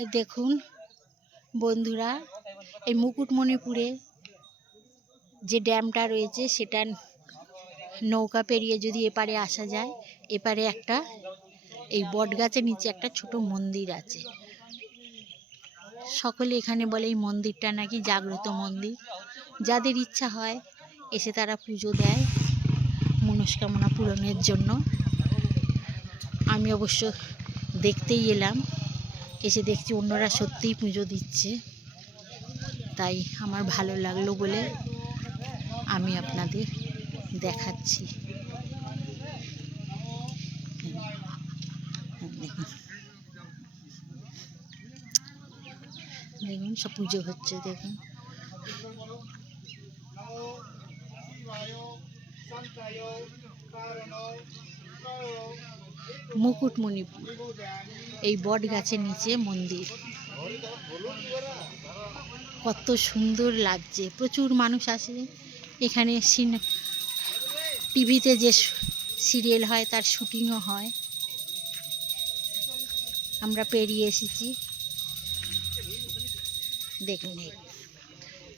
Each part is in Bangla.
এই দেখুন বন্ধুরা, এই মুকুটমণিপুরে যে ড্যামটা রয়েছে সেটা নৌকা পেরিয়ে যদি এপারে আসা যায়, এপারে একটা এই বট গাছের নিচে একটা ছোট মন্দির আছে। সকলে এখানে বলে এই মন্দিরটা নাকি জাগ্রত মন্দির। যাদের ইচ্ছা হয় এসে তারা পুজো দেয় মনস্কামনা পূরণের জন্য। আমি অবশ্য দেখতেই এলাম, এসে দেখছি অন্যরা সত্যিই পুজো দিচ্ছে, তাই আমার ভালো লাগলো বলে আমি আপনাদের দেখাচ্ছি। দেখুন সব পুজো হচ্ছে, দেখুন মুকুটমণিপুর এই বট গাছের নিচে মন্দির। কত সুন্দর লাগছে, প্রচুর মানুষ আসে এখানে। টিভিতে যে সিরিয়াল হয় তার শুটিংও হয়। আমরা পেরিয়ে এসেছি, দেখুন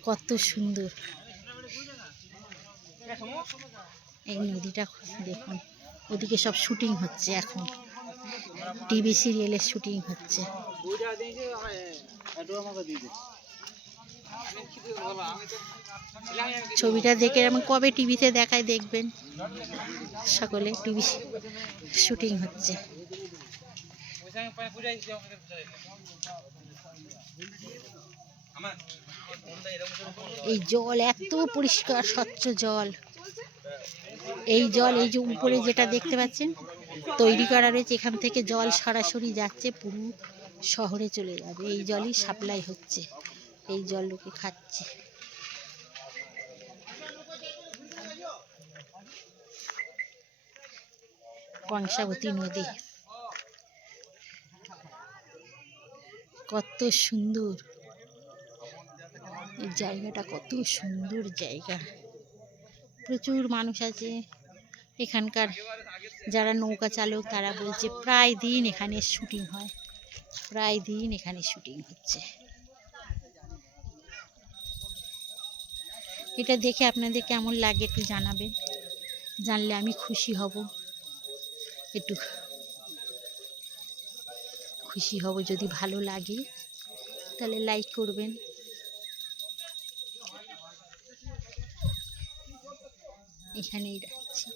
কত সুন্দর এই নদীটা। দেখুন ওদিকে সব শুটিং হচ্ছে, এখন টিভি সিরিয়ালের শুটিং হচ্ছে। ছবিটা দেখে আমি কবে টিভিতে দেখায় দেখবেন সকলে। টিভি শুটিং হচ্ছে। এই জল এত পরিষ্কার স্বচ্ছ জল। এই জল, এই যে উপরে যেটা দেখতে পাচ্ছেন তৈরি করা রয়েছে, এখান থেকে জল সরাসরি যাচ্ছে পুরো শহরে চলে যাবে। এই জলই সাপ্লাই হচ্ছে, এই জল লোকে খাচ্ছে। কংসাবতী নদী কত সুন্দর, এই জায়গাটা কত সুন্দর জায়গা। প্রচুর মানুষ আছে এখানকার। যারা নৌকা চালক তারা বলছে প্রায় দিন এখানে শুটিং হয়, প্রায় দিন এখানে শুটিং হচ্ছে। এটা দেখে আপনাদের কেমন লাগে একটু জানাবেন, জানলে আমি খুশি হব। একটু খুশি হব, যদি ভালো লাগে তাহলে লাইক করবেন। এখানেই রাখছি।